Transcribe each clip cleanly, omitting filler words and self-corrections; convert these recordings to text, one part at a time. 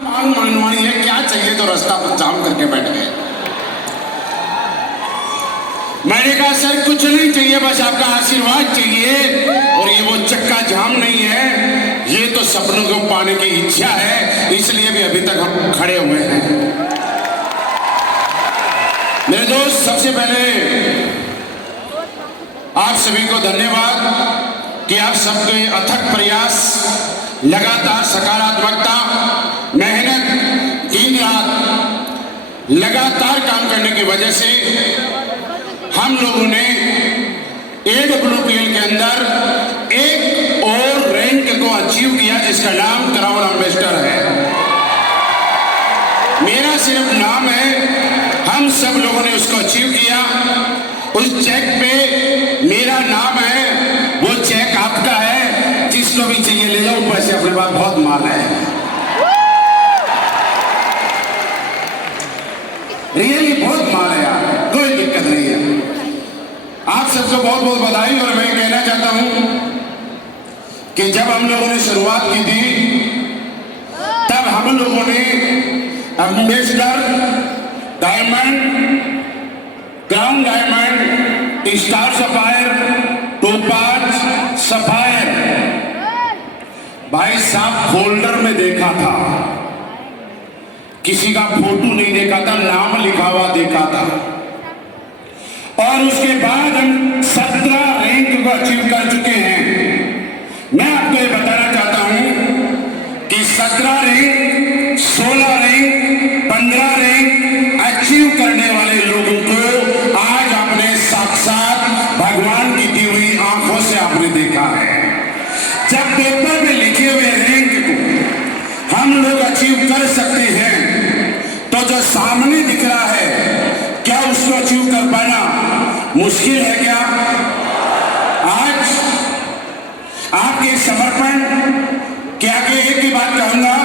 मनमानी है, क्या चाहिए तो रास्ता पर जाम करके बैठ गए। मैंने कहा सर कुछ नहीं चाहिए, बस आपका आशीर्वाद चाहिए, और ये वो चक्का जाम नहीं है, ये तो सपनों को पाने की इच्छा है, इसलिए भी अभी तक हम खड़े हुए हैं। मेरे दोस्त, सबसे पहले आप सभी को धन्यवाद कि आप सबके अथक प्रयास, लगातार सकारात्मकता, मेहनत, दिन रात लगातार काम करने की वजह से हम लोगों ने AWPL के अंदर एक और रैंक को अचीव किया, जिसका नाम क्राउन एम्बेसडर है। मेरा सिर्फ नाम है, हम सब लोगों ने उसको अचीव किया। उस चेक पे मेरा नाम है, वो चेक आपका है, जिसको भी चाहिए ले लो, ऊपर से अपने पास बहुत माल है। रियली बहुत माल है यार, कोई दिक्कत नहीं है। आप सबको बहुत बहुत बधाई। और मैं कहना चाहता हूं कि जब हम लोगों ने शुरुआत की थी, तब हम लोगों ने ambassador, diamond, crown diamond, star sapphire, topaz sapphire, भाई साहब फोल्डर में देखा था, किसी का फोटो नहीं देखा था, नाम लिखा हुआ देखा था। और उसके बाद हम 17 रैंक को अचीव कर चुके हैं। मैं आपको ये बताना चाहता हूं कि 17 रैंक, 16 रैंक, 15 रैंक अचीव करने वाले लोगों को आज आपने साक्षात भगवान की दी हुई आंखों से आपने देखा है। जब पेपर में लिखे हुए रैंक को हम लोग अचीव कर सकते हैं, तो जो सामने दिख रहा है, क्या उसको अचीव कर पाना मुश्किल है क्या? आज आपके समर्पण के आगे एक ही बात कहूंगा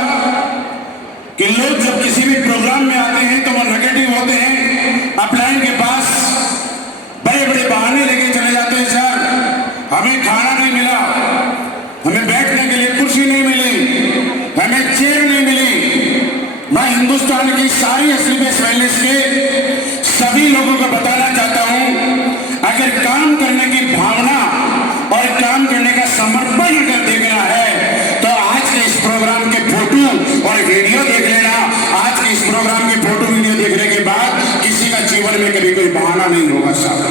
कि लोग जब किसी भी प्रोग्राम में आते हैं तो वो नेगेटिव होते हैं, अपलाइन के पास बड़े बड़े बहाने लेके चले जाते हैं। सर हमें खाना नहीं मिला, हमें बैठने के लिए कुर्सी नहीं मिली, हमें चेयर नहीं मिली। मैं हिंदुस्तान की सारी एसलीबीएस वेलनेस के सभी लोगों को बताना चाहता हूं, अगर काम करने की भावना और काम करने का समर्पण अगर देखना है, तो आज के इस प्रोग्राम के फोटो और वीडियो देख लेना। आज के इस प्रोग्राम के फोटो वीडियो देखने के बाद किसी का जीवन में कभी कोई बहाना नहीं होगा। साहब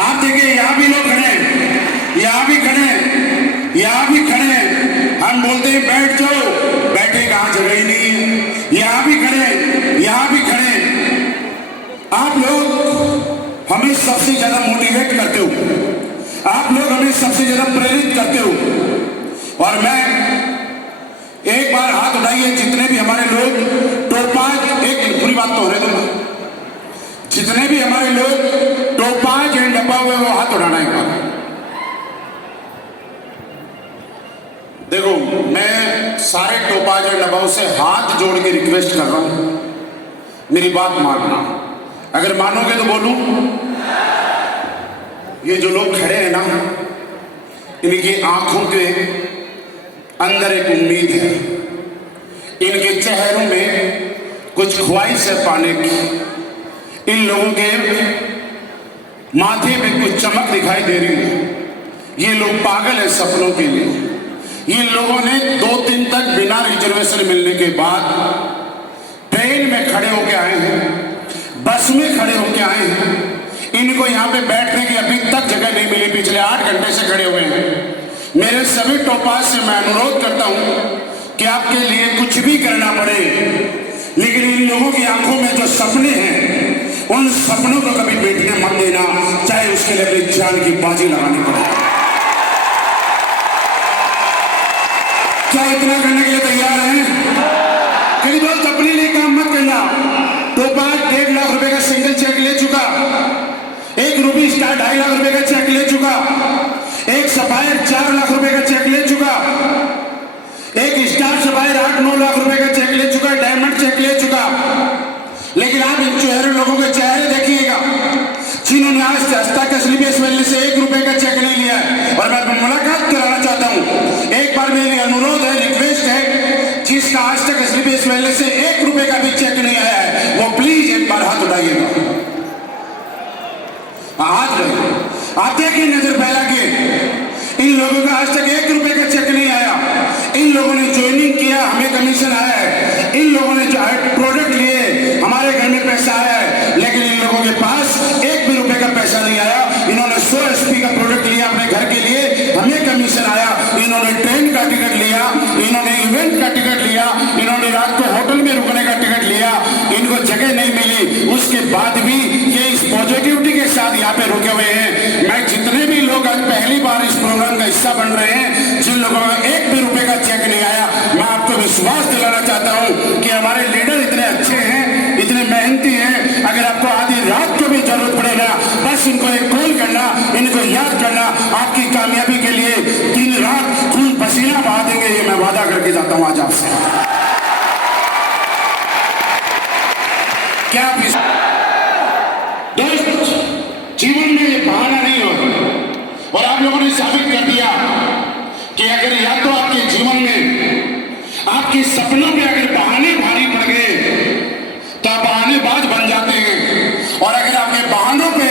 आप देखिए, यहाँ भी लोग खड़े हैं, यहाँ भी खड़े हैं, यहाँ भी खड़े हैं। हम बोलते हैं बैठ जाओ, बैठे कहाँ, जगह ही नहीं है। यहाँ भी खड़े हैं, यहाँ भी खड़े हैं। आप लोग हमें सबसे ज्यादा मोटिवेट करते हो, आप लोग हमें सबसे ज्यादा प्रेरित करते हो। और मैं एक बार हाथ उठाइए, जितने भी हमारे लोग टोपाज, एक बुरी बात तो हो रही है, जितने भी हमारे लोग टोपाज एंड डब्बा हुए वो हाथ उठाना एक बार। देखो, मैं सारे टोपाज एंड डब्बाओं से हाथ जोड़ के रिक्वेस्ट कर रहा हूं, मेरी बात मानना। अगर मानोगे तो बोलूं, ये जो लोग खड़े हैं ना, इनकी आंखों के अंदर एक उम्मीद है, इनके चेहरों में कुछ ख्वाहिश है पाने की, इन लोगों के माथे पे कुछ चमक दिखाई दे रही है। ये लोग पागल है सपनों के लिए। ये लोगों ने 2 दिन तक बिना रिजर्वेशन मिलने के बाद ट्रेन में खड़े होके आए हैं, बस में खड़े होके आए हैं। इनको यहाँ पे बैठने की अभी तक जगह नहीं मिली, पिछले 8 घंटे से खड़े हुए हैं। मेरे सभी टोपाज से मैं अनुरोध करता हूँ कि आपके लिए कुछ भी करना पड़े, लेकिन इन लोगों की आंखों में जो सपने हैं, उन सपनों को कभी बेटने मत देना, चाहे उसके लिए अपनी जान की बाजी लगानी पड़े। क्या इतना करने के लिए तैयार हैं? कई दोस्त अपने लिए काम मत करना। टोपाज 1.5 लाख रुपए का सिंगल चेक ले चुका, एक रूबी स्टार 2.5 लाख रुपए का चेक ले चुका, एक सफायर 4 लाख रुपए का चेक ले चुका, एक स्टार सफायर 8-9 लाख रुपए का चेक ले चुका, डायमंड चेक ले चुका। लेकिन आप इन चेहरे लोगों के चेहरे देखिएगा, जिन्होंने आज तक एसलीबीएस वेलनेस से 1 रुपए का चेक नहीं लिया है। और मैं मुलाकात कराना चाहता हूं, एक बार मेरी अनुरोध है, रिक्वेस्ट है, जिस किसी का आज तक स्लीपेज वैले से 1 रुपए का भी चेक नहीं आया है, वो प्लीज एक बार हाथ उठाइएगा। हाथ रहे, आप देखिए नजर फैला के, इन लोगों का आज तक 1 रुपए का चेक नहीं आया। इन लोगों ने ज्वाइनिंग किया, हमें कमीशन आया है। इन लोगों ने जो प्रोडक्ट लिए, हमारे घर में पैसा आया है, लेकिन इन लोगों के पास 1 भी रुपए का पैसा नहीं आया। इन्होंने 100 SP का प्रोडक्ट लिया अपने घर के लिए, हमें कमीशन आया। इन्होंने ट्रेन का टिकट लिया, इन्होंने इवेंट का टिकट लिया, इन्होंने रात को होटल में रुकने का टिकट लिया, इनको जगह नहीं मिली। उसके बाद भी ये इस पॉजिटिविटी के साथ यहाँ पे रुके हुए हैं। मैं जितने भी लोग आज पहली बार इस प्रोग्राम का हिस्सा बन रहे हैं, जिन लोगों का 1 भी रुपए का चेक नहीं आया, मैं आपको विश्वास दिलाना चाहता हूं कि हमारे लीडर इतने अच्छे हैं, इतने मेहनती हैं। अगर आपको आधी रात को भी जरूरत पड़ेगा, बस इनको एक कॉल करना, इनको याद करना, आपकी कामयाबी के लिए दिन रात खून पसीना बहा देंगे, ये मैं वादा करके जाता हूं आज आपसे। क्या दोस्त, जीवन में ये बहाना नहीं होगा, और आप लोगों ने साबित कर दिया कि अगर या तो आपके जीवन में आपके सपनों पे अगर बहाने भारी पड़ गए तो आप बहानेबाज बन जाते हैं, और अगर आपके बहानों पे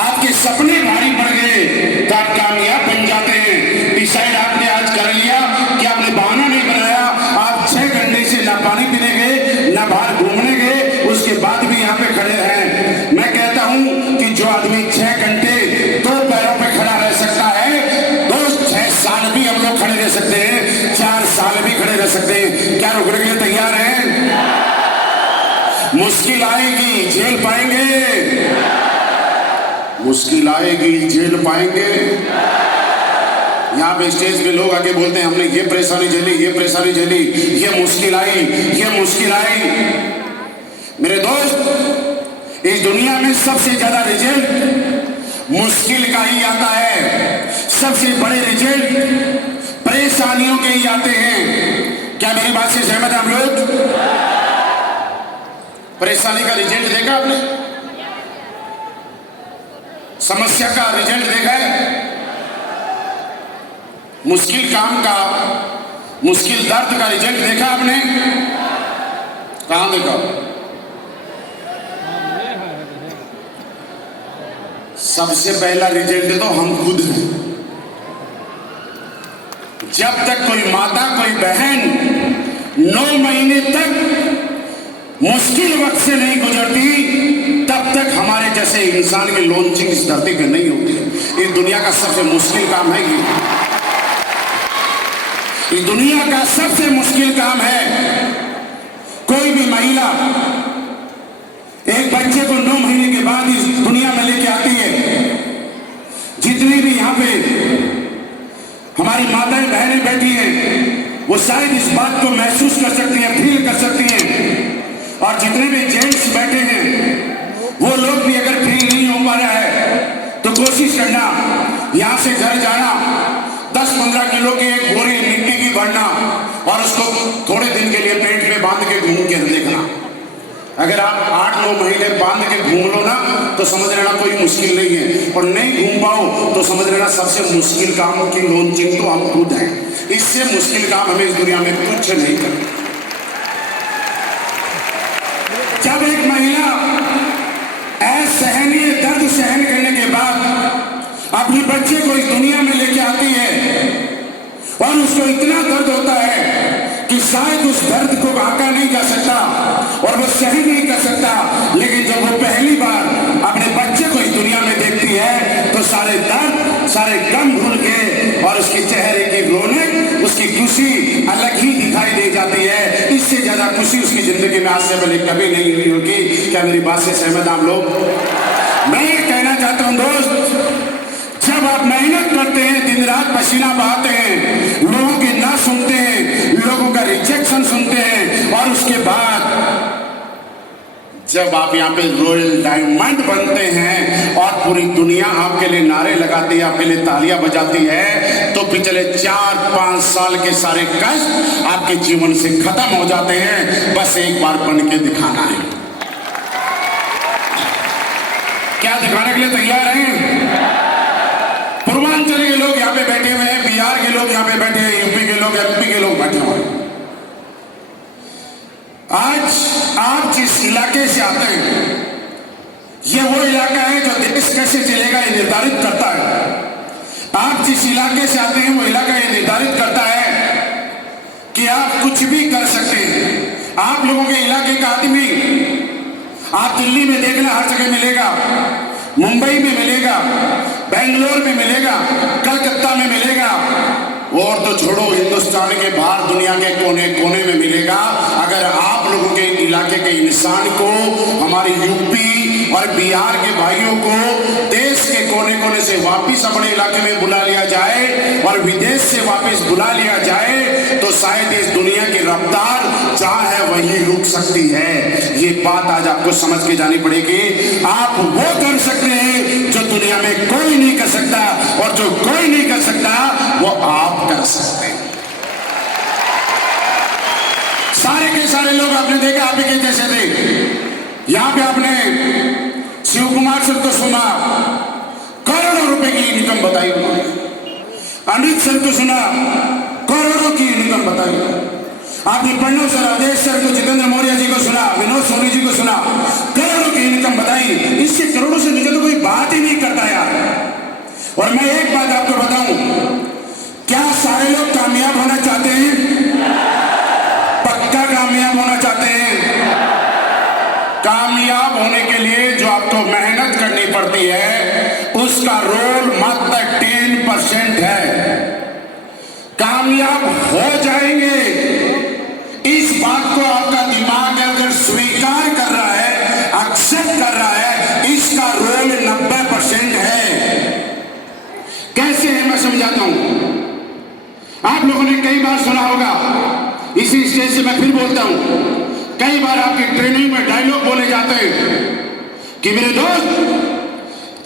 आपके सपने भारी पड़ गए तो आप कामयाब बन जाते हैं। डिसाइड आपने आज कर लिया कि आपने बहाना नहीं बनाया। आप 6 घंटे से ना पानी पीने गए, ना बाहर घूमने गए, उसके बाद भी यहाँ पे खड़े हैं। मैं कहता हूं कि जो आदमी 6 घंटे 2 पैरों पे खड़ा रह सकता है, दोस्त 6 साल भी हम लोग खड़े रह सकते हैं, 4 साल भी खड़े रह सकते हैं। क्या रुकने के लिए तैयार हैं? मुश्किल आएगी, झेल पाएंगे? मुश्किल आएगी, झेल पाएंगे? यहाँ पे स्टेज पे लोग आके बोलते हैं हमने ये परेशानी झेली, ये परेशानी झेली, ये मुश्किल आई, ये मुश्किल आई। मेरे दोस्त, इस दुनिया में सबसे ज्यादा रिजल्ट मुश्किल का ही आता है। सबसे बड़े रिजल्ट परेशानियों के ही आते हैं। क्या मेरी बात से सहमत हैं हम लोग? परेशानी का रिजल्ट देखा आपने? समस्या का रिजल्ट देखा है? मुश्किल काम का, मुश्किल दर्द का रिजल्ट देखा आपने? कहां देखा? सबसे पहला रिजल्ट तो हम खुद हैं। जब तक कोई माता, कोई बहन 9 महीने तक मुश्किल वक्त से नहीं गुजरती, तब तक हमारे जैसे इंसान की लॉन्चिंग इस धरती पे नहीं होती। इस दुनिया का सबसे मुश्किल काम है ये। इस दुनिया का सबसे मुश्किल काम है। कोई भी महिला एक बच्चे को 9 महीने के बाद इस दुनिया में लेके आती है। जितनी भी यहाँ पे हमारी माताएं बहनें बैठी हैं, वो शायद इस बात को महसूस कर सकती हैं, फील कर सकती हैं। और जितने भी जेंट्स बैठे हैं, वो लोग भी अगर फील नहीं हो पा रहा है तो कोशिश करना, यहाँ से घर जाना, 10-15 किलो की एक बोरी मिट्टी की भरना और उसको थोड़े दिन के लिए पेट में बांध के घूम के देखना। अगर आप 8-9 महीने बांध के घूम लो ना, तो समझ लेना कोई मुश्किल नहीं है। और नहीं घूम पाओ तो समझ लेना सबसे मुश्किल काम की लॉन्चिंग तो हम खुद हैं। इससे मुश्किल काम हमें इस दुनिया में कुछ नहीं करना। जब एक महिला असहनीय दर्द सहन करने के बाद अपने बच्चे को इस दुनिया में लेके आती है और उसको इतना दर्द होता है कि शायद उस दर्द को आंका नहीं जा सकता और वो सहन नहीं कर सकता, लेकिन जब वो पहली बार अपने बच्चे को इस दुनिया में देखती है तो सारे दर्द, सारे गम भूल के और उसके चेहरे की रौनक, उसकी खुशी अलग ही दिखाई दे जाती है। इससे ज्यादा खुशी उसकी जिंदगी में आज से पहले कभी नहीं हुई होगी। क्या मेरी बात से सहमत आप लोग? मैं ये कहना चाहता हूं दोस्त, जब आप मेहनत करते हैं, दिन रात पसीना बहाते हैं, लोगों की ना सुनते हैं, लोगों का रिजेक्शन सुनते हैं, और उसके बाद जब आप यहाँ पे रॉयल डायमंड बनते हैं और पूरी दुनिया आपके लिए नारे लगाती है, आपके लिए तालियां बजाती है, तो पिछले 4-5 साल के सारे कष्ट आपके जीवन से खत्म हो जाते हैं। बस एक बार बन के दिखाना है। क्या दिखाने के लिए तैयार हैं? पूर्वांचल के लोग यहाँ पे बैठे हुए हैं, बिहार के लोग यहाँ पे बैठे हैं, यूपी के लोग, एमपी के लोग बैठे हुए हैं। आज आप जिस इलाके से आते हैं, ये वो इलाका है जो देश कैसे चलेगा ये निर्धारित करता है। आप जिस इलाके से आते हैं वो इलाका ये निर्धारित करता है कि आप कुछ भी कर सकते हैं। आप लोगों के इलाके का आदमी आप दिल्ली में देखना हर जगह मिलेगा, मुंबई में मिलेगा, बेंगलोर में मिलेगा, कलकत्ता में मिलेगा, और तो छोड़ो हिंदुस्तान के बाहर दुनिया के कोने कोने में मिलेगा। अगर आप लोगों के इलाके के इंसान को, हमारे यूपी और बिहार के भाइयों को देश के कोने कोने से वापस अपने इलाके में बुला लिया जाए और विदेश से वापस बुला लिया जाए तो शायद इस दुनिया की रफ्तार जहां है वहीं रुक सकती है। ये बात आज आपको समझ के जानी पड़ेगी। आप वो कर सकते हैं जो दुनिया में कोई नहीं कर सकता, और जो कोई नहीं कर सकता वो आप कर सकते हैं। सारे के सारे लोग आपने देखा आप ही के जैसे थे। यहां पे आपने शिव कुमार सर को सुना, करोड़ों रुपए की इनकम बताई उन्होंने। अमित सर को सुना, करोड़ों की इनकम बताई। आपने प्रणव सर, अवधेश सर को, जितेंद्र मौर्य जी को सुना, विनोद सोनी जी को सुना, करोड़ों की इनकम बताई। इससे करोड़ों से नीचे तो कोई बात ही नहीं करता यार। और मैं एक बात आपको बताऊं, क्या सारे लोग कामयाब होना चाहते हैं? पक्का कामयाब होना चाहते हैं? कामयाब होने के लिए जो आपको मेहनत करनी पड़ती है उसका रोल मात्र 10% है। कामयाब हो जाएंगे, इस बात को आपका दिमाग अगर स्वीकार कर रहा है, एक्सेप्ट कर रहा है, इसका रोल 90% है। कैसे है मैं समझाता हूं। आप लोगों ने कई बार सुना होगा, इसी स्टेज से मैं फिर बोलता हूं, कई बार आपकी ट्रेनिंग में डायलॉग बोले जाते हैं कि मेरे दोस्त,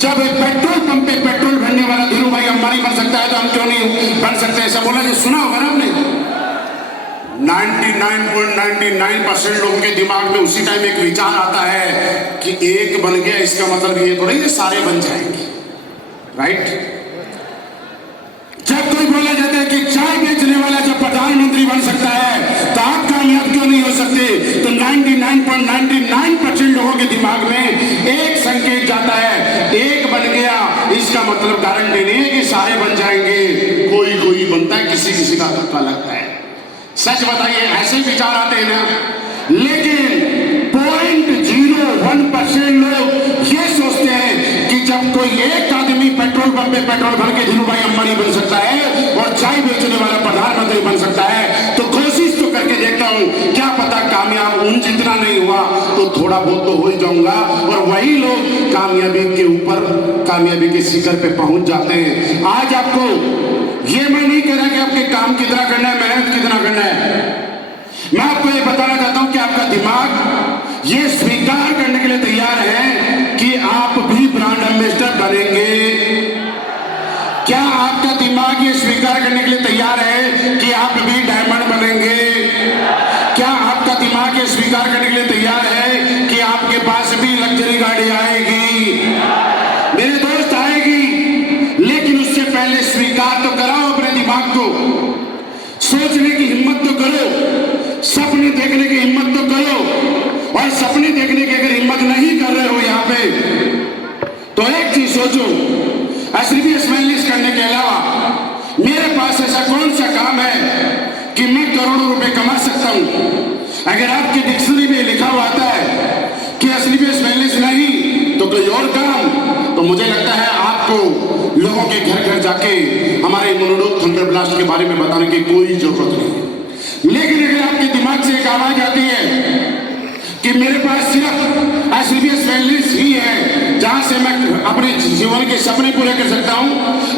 जब पेट्रोल पंप पे पेट्रोल भरने वाला धीरू भाई अंबानी बन सकता है तो हम क्यों नहीं बन सकते? ऐसा बोला जो सुना होगा ना आपने। 99.99% लोगों के दिमाग में उसी टाइम एक विचार आता है कि एक बन गया इसका मतलब ये थोड़ा ये सारे बन जाएंगे, राइट? जब कोई बोला जाता है कि चाय बेचने वाला जब प्रधानमंत्री बन सकता है तो आप कामयाब क्यों नहीं हो सकते? तो 99.99% लोगों के दिमाग में एक संकेत जाता है, एक बन गया इसका मतलब गारंटी नहीं है कि सारे बन जाएंगे। कोई कोई बनता है, किसी किसी का धक्का लगता है। सच बताइए, ऐसे विचार आते हैं ना। लेकिन 0.01% लोग ये सोचते हैं कि जब कोई एक आदमी पेट्रोल पंप पे पेट्रोल भर के धीरू भाई अंबानी बन सकता है और चाय बेचने वाला प्रधानमंत्री बन सकता है तो कोशिश तो करके देखता हूं, क्या पता कामयाब उन जितना नहीं हुआ तो थोड़ा बहुत तो हो ही जाऊंगा। और वही लोग कामयाबी के ऊपर, कामयाबी के शिखर पे पहुंच जाते हैं। आज आपको ये मैं नहीं कह रहा कि आपके काम कितना करना है, मेहनत कितना करना है। मैं आपको ये बताना चाहता हूं कि आपका दिमाग ये स्वीकार करने के लिए तैयार है कि आप भी ब्रांड एम्बेसडर बनेंगे। क्या आपका दिमाग ये स्वीकार करने के लिए तैयार है कि आप भी डायमंड बनेंगे? क्या आपका दिमाग ये स्वीकार करने के लिए तैयार है कि आपके पास भी लग्जरी गाड़ी आएगी? मेरे दोस्त, आएगी, लेकिन उससे पहले स्वीकार तो कराओ अपने दिमाग को। सोचने की हिम्मत तो करो, सपने देखने की हिम्मत तो करो। और सपने देखने की अगर हिम्मत नहीं कर रहे हो यहाँ पे, तो एक चीज सोचो, एसबीएस फाइनेंस करने के अलावा मेरे पास ऐसा कौन सा काम है कि मैं करोड़ों रुपए कमा सकता हूं? अगर आपके डिक्शनरी में लिखा हुआ आता है कि एसबीएस फाइनेंस नहीं तो कोई और काम, तो मुझे लगता है आपको लोगों के घर घर जाके हमारे इम्यूनोडोज थंडर ब्लास्ट के बारे में बताने की कोई जरूरत नहीं। लेकिन अगर आपके दिमाग से एक आवाज आती है कि मेरे पास सिर्फ एसबीएस फाइनेंस ही है जहां से मैं अपने जीवन के सपने पूरे कर सकता हूं,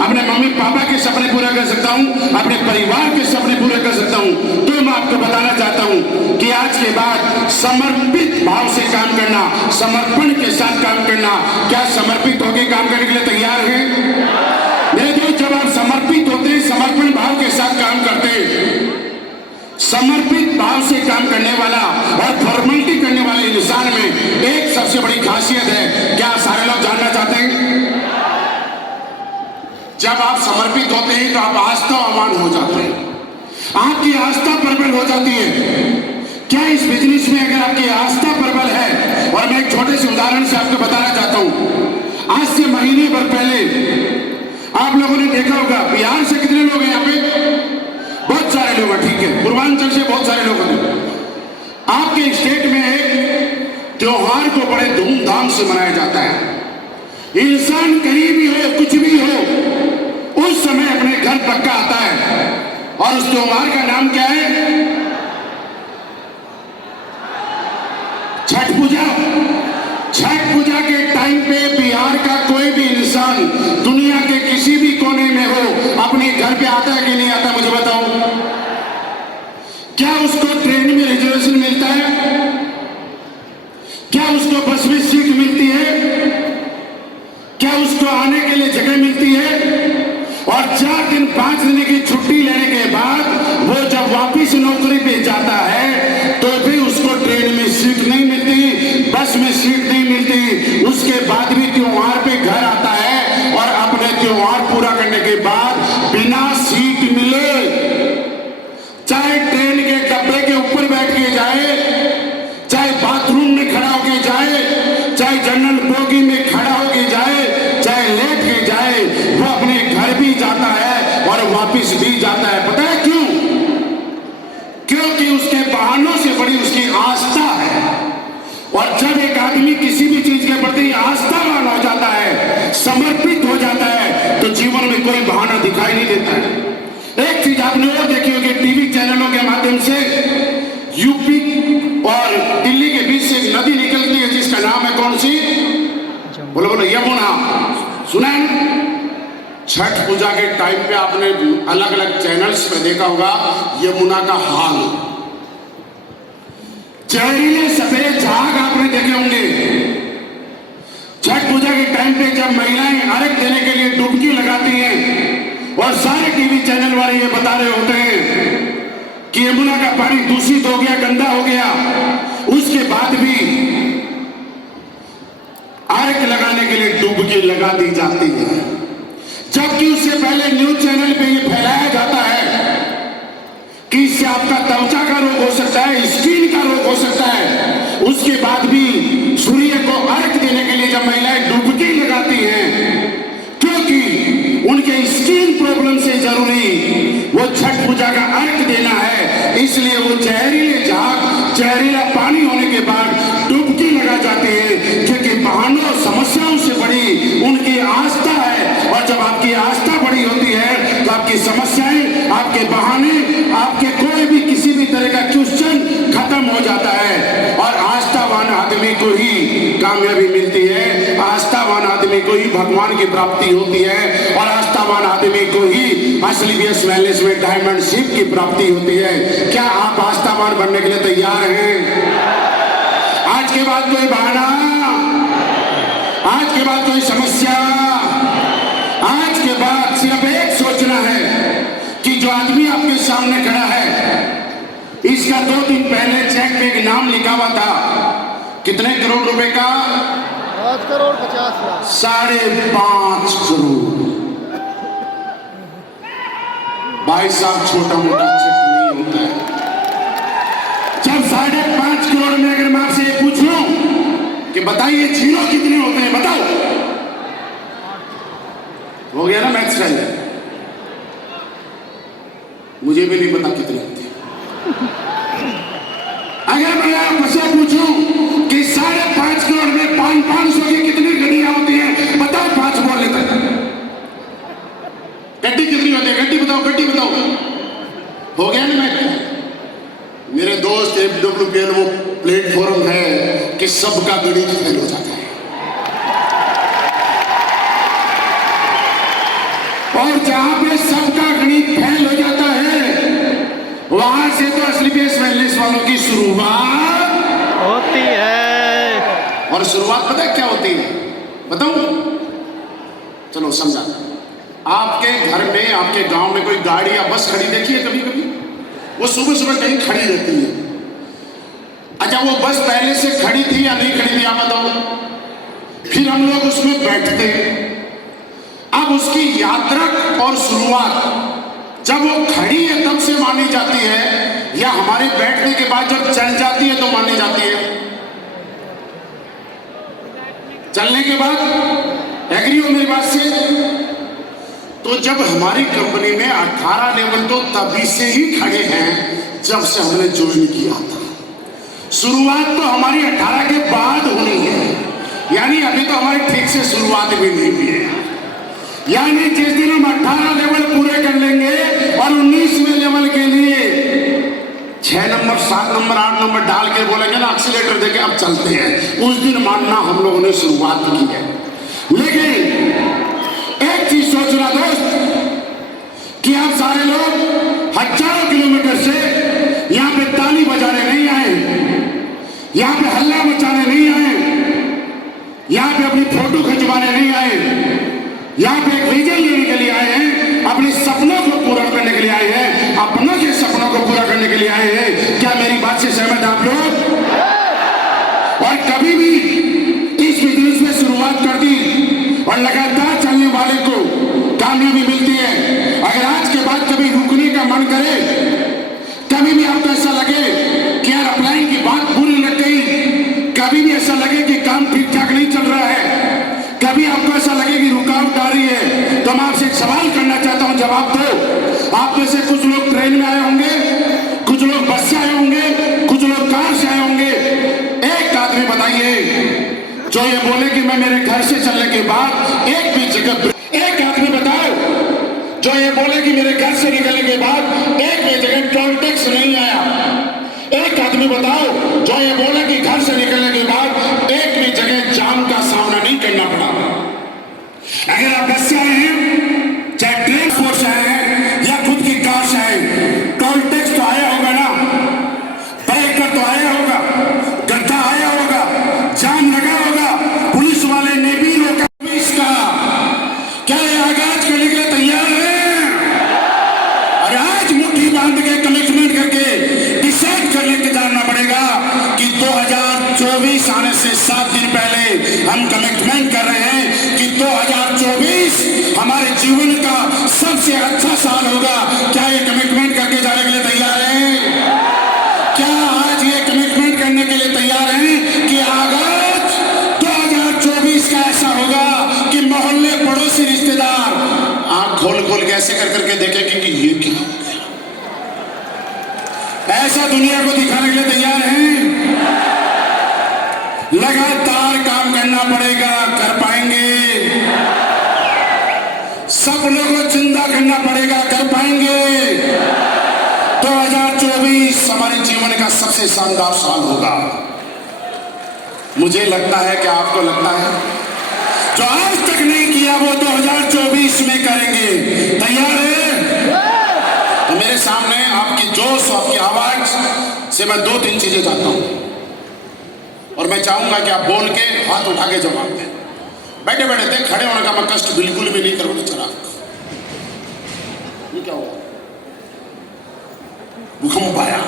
अपने मम्मी पापा के सपने पूरे कर सकता हूं, अपने परिवार के सपने पूरे कर सकता हूं, तो मैं आपको बताना चाहता हूं कि आज के बाद समर्पित भाव से काम करना, समर्पण के साथ काम करना। क्या समर्पित होकर काम करने के लिए तैयार है? मेरे दोस्त, जब आप समर्पित होते हैं, समर्पण भाव के साथ काम करते हैं, समर्पित भाव से काम करने वाला और फॉर्मेलिटी करने वाले इंसान में एक सबसे बड़ी खासियत है। क्या सारे लोग जानना चाहते हैं? जब आप समर्पित होते हैं तो आप आस्थावान हो जाते हैं, आपकी आस्था प्रबल हो जाती है। क्या इस बिजनेस में अगर आपकी आस्था प्रबल है, और मैं एक छोटे से उदाहरण से आपको बताना चाहता हूं। आज से महीने भर पहले आप लोगों ने देखा होगा, बिहार से कितने लोग हैं यहाँ पे? बहुत सारे लोग हैं, ठीक है। पूर्वांचल से बहुत सारे लोग हैं। आपके स्टेट में एक त्योहार को बड़े धूमधाम से मनाया जाता है। इंसान कहीं भी हो, कुछ भी हो, उस समय अपने घर पक्का आता है, और उस त्योहार का नाम क्या है? छठ पूजा। छठ पूजा के टाइम पे बिहार का कोई भी इंसान दुनिया के किसी भी कोने में हो, अपने घर पे आता है कि नहीं आता? मुझे बताओ। क्या उसको ट्रेन में रिजर्वेशन मिलता है? क्या उसको बस में सीट मिलती है? क्या उसको आने के लिए जगह मिलती है? और 4 दिन 5 दिन की छुट्टी लेने के बाद वो जब वापिस नौकरी पे जाता है तो भी उसको ट्रेन में सीट नहीं मिलती, बस में सीट नहीं मिलती। उसके बाद भी त्योहार पे घर आता है, और अपने त्योहार पूरा करने के बाद बिना सीट मिले, चाहे ट्रेन के डब्बे के ऊपर बैठ के जाए, चाहे बाथरूम में खड़ा होके जाए, चाहे जनरल बोगी में खड़ा होके जाए, चाहे लेट के जाए, वो अपने घर भी जाता है और वापिस भी जाता है। पता है क्यों? क्योंकि उसके बहानों से बड़ी उसकी आस्था है। और जब एक आदमी किसी भी चीज के प्रति आस्थावान हो जाता है, समर्पित हो जाता है, तो जीवन में कोई बहाना दिखाई नहीं देता है। एक चीज आपने और देखी होगी, टीवी चैनलों के माध्यम से यूपी और दिल्ली के बीच से एक नदी निकलती है जिसका नाम है कौन सी? बोलो बोलो, यमुना। सुना है? छठ पूजा के टाइम पे आपने अलग अलग चैनल्स पे देखा होगा यमुना का हाल। जहरीले सफेद झाग आपने देखे होंगे। छठ पूजा के टाइम पे जब महिलाएं अर्घ देने के लिए डुबकी लगाती हैं, और सारे टीवी चैनल वाले ये बता रहे होते हैं कि यमुना का पानी दूषित हो गया, गंदा हो गया, उसके बाद भी अर्घ लगाने के लिए डुबकी लगा दी जाती है। जबकि उससे पहले न्यूज चैनल पे ये फैलाया जाता है कि इससे आपका त्वचा का रोग हो सकता है, स्किन का रोग हो सकता है। उसके बाद भी सूर्य को अर्घ देने के लिए जब महिलाएं डुबकी लगाती हैं, क्योंकि उनके स्किन प्रॉब्लम से जरूरी वो छठ पूजा का अर्घ देना है, इसलिए वो जहरीले झाग, जहरीला पानी होने के बाद डुबकी लगा जाती है। क्योंकि बहानों समस्याओं से बड़ी उनकी आस्था है, और जब आपकी आस्था बड़ी होती है तो आपकी समस्याएं, आपके बहाने, आपके कोई भी किसी भी तरह का क्वेश्चन खत्म हो जाता है। और आस्थावान आदमी को ही कामयाबी मिलती है, आस्थावान आदमी को ही भगवान की प्राप्ति होती है, और आस्थावान आदमी को ही असली वेलनेस में डायमंड शिप की प्राप्ति होती है। क्या आप आस्थावान बनने के लिए तैयार हैं? आज के बाद कोई बहाना, आज के बाद कोई समस्या, आज के बाद सिर्फ एक सोचना है कि जो आदमी आपके सामने खड़ा है, इसका 2 दिन पहले चेक पे एक नाम लिखा हुआ था, कितने करोड़ रुपए का? 5 करोड़ 50 लाख। 5.5 करोड़। भाई साहब, छोटा मोटा चेक नहीं होता है। जब 5.5 करोड़ में अगर मैं आपसे ये पूछूं कि बताइए जीरो कितने होते हैं, बताओ। हो गया ना मैथ्स फेल? मुझे भी नहीं पता कितने होते हैं। अगर मैं आपसे पूछूं कि 5.5 करोड़ में 500 की कितनी गड्डियां होती हैं, बताओ। 5 बोल लेते हैं। गड्डी कितनी होती है? गड्डी बताओ, गड्डी बताओ। हो गया ना मैथ? मेरे दोस्त FWPL वो प्लेटफॉर्म है कि सबका गणित फेल हो जाता है, और जहां पे सबका गणित फेल हो जाता है, वहां से तो असली वेलनेस वालों की शुरुआत होती है। और शुरुआत पता है क्या होती है? बताऊं? चलो समझा। आपके घर में, आपके गांव में कोई गाड़ी या बस खड़ी देखी है कभी कभी? वो सुबह सुबह कहीं खड़ी रहती है। अच्छा, वो बस पहले से खड़ी थी या नहीं खड़ी थी, आप बताओ। फिर हम लोग उसमें बैठते हैं। अब उसकी यात्रा और शुरुआत जब वो खड़ी है तब से मानी जाती है, या हमारे बैठने के बाद जब चल जाती है तो मानी जाती है? चलने के बाद एग्री हो मेरी बात से? तो जब हमारी कंपनी में 18 लेवल तो तभी से ही खड़े हैं जब से हमने ज्वाइन किया था। शुरुआत तो हमारी 18 के बाद होनी है, यानी अभी तो हमारी ठीक से शुरुआत भी नहीं हुई है। यानी जिस दिन हम 18 लेवल पूरे कर लेंगे और 19वें लेवल के लिए 6 नंबर 7 नंबर 8 नंबर डाल के बोलेंगे ना एक्सीलेटर देके अब चलते हैं, उस दिन मानना हम लोगों ने शुरुआत की है। लेकिन एक चीज सोचना दोस्त कि आप सारे लोग हजारों किलोमीटर से यहाँ पे ताली बजाने नहीं आए, यहाँ पे हल्ला मचाने नहीं आए, यहाँ पे अपनी फोटो खिंचवाने नहीं आए, यहाँ पे एक विजन लेने के लिए आए हैं, अपने सपनों को पूरा करने के लिए आए हैं, अपनों के सपनों को पूरा करने के लिए आए हैं। क्या मेरी बात से सहमत आप लोग? और कभी भी इस बिजनेस में शुरुआत कर दी और लगातार चलने वाले को कामयाबी मिलती है। अगर आज के बाद कभी रुकने का मन करे, कभी भी आपको ऐसा लगे कि यार अपलाइन की बात बुरी लग गई, कभी भी ऐसा लगे कि काम ठीक ठाक नहीं चल रहा है, कभी आपको ऐसा लगे कि रुकावट आ रही है, तो मैं आपसे एक सवाल करना चाहता हूं, जवाब दो। आप में से कुछ लोग ट्रेन में आए होंगे, कुछ लोग बस से आए होंगे, कुछ लोग कार से आए होंगे। एक आदमी बताइए जो ये बोले कि मैं मेरे घर से चलने के बाद एक भी जगह, एक आदमी बताओ जो ये बोले कि मेरे घर से निकलने के बाद एक भी जगह टोल टैक्स नहीं आया। एक आदमी बताओ जो ये बोले कि घर से निकलने के बाद एक भी जगह जाम का सामना नहीं करना पड़ा। अगर आप बस से आए हैं, चाहे ट्रेन फोर्स आए हैं या खुद की कार से आए, टोल टैक्स तो आया होगा ना, ब्रेकर तो आया होगा, गड्ढा आया होगा, जाम लगा होगा, पुलिस वाले ने भी रोका। इसका क्या ये आगाज करने के लिए तैयार है? और आज मुट्ठी बांध के कमिटमेंट करके डिसाइड करने के जानना पड़ेगा कि 2024 आने से 7 दिन पहले हम कमिटमेंट कर रहे हैं कि 2024 हमारे जीवन का सबसे अच्छा साल होगा। क्या ये कमिटमेंट करके जाने के लिए तैयार हैं? क्या आज ये कमिटमेंट करने के लिए तैयार हैं कि आगाज 2024 का ऐसा होगा कि मोहल्ले पड़ोसी रिश्तेदार आंख खोल खोल के ऐसे कर करके देखेंगे कि ये क्या हो गया? ऐसा दुनिया को दिखाने के लिए तैयार हैं? लगातार काम करना पड़ेगा, कर पाएंगे? सपनों को जिंदा करना पड़ेगा, कर पाएंगे? 2024 हमारे जीवन का सबसे शानदार साल होगा। मुझे लगता है कि आपको लगता है जो आज तक नहीं किया वो 2024 में करेंगे। तैयार है? तो मेरे सामने आपकी जोश, आपकी आवाज से मैं 2-3 चीजें चाहता हूं और मैं चाहूंगा कि आप बोल के हाथ उठा के जवाब दें। बैठे बैठे थे, खड़े होने का मैं कष्ट बिल्कुल भी नहीं करूंगा। चला ये क्या हुआ? भूकंप आया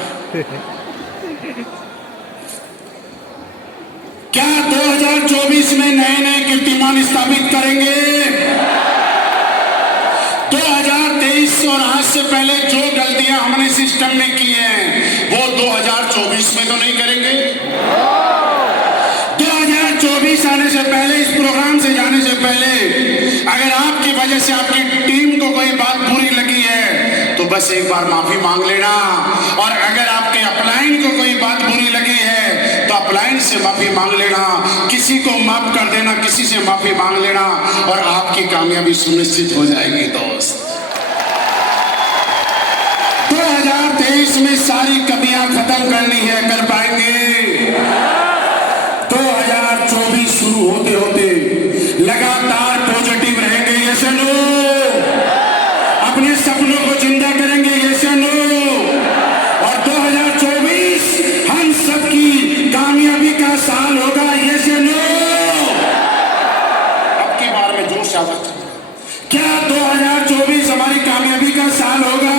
क्या? 2024 में नए नए कीर्तिमान स्थापित करेंगे? 2023 और आज से पहले जो गलतियां हमने सिस्टम में की हैं वो 2024 में तो नहीं करेंगे? 2024 आने से पहले, इस प्रोग्राम से जाने से पहले अगर आपकी वजह से आपकी टीम को कोई बात बुरी लगी है तो बस एक बार माफी मांग लेना। और अगर आपके अपलाइन को कोई बात बुरी लगी है तो अपलाइन से माफी मांग लेना, किसी को माफ कर देना, किसी से माफी मांग लेना और आपकी कामयाबी सुनिश्चित हो जाएगी दोस्त। 2023 में सारी कमियां खत्म करनी है, कर पाएंगे? 2024 शुरू होते होते लगातार पॉजिटिव रहेंगे, यस या नो? अपने सपनों को जिंदा करेंगे, यस या नो? और 2024 हम सबकी कामयाबी का साल होगा, यस या नो? अब की बार में जोश आवाज, क्या 2024 हमारी कामयाबी का साल होगा?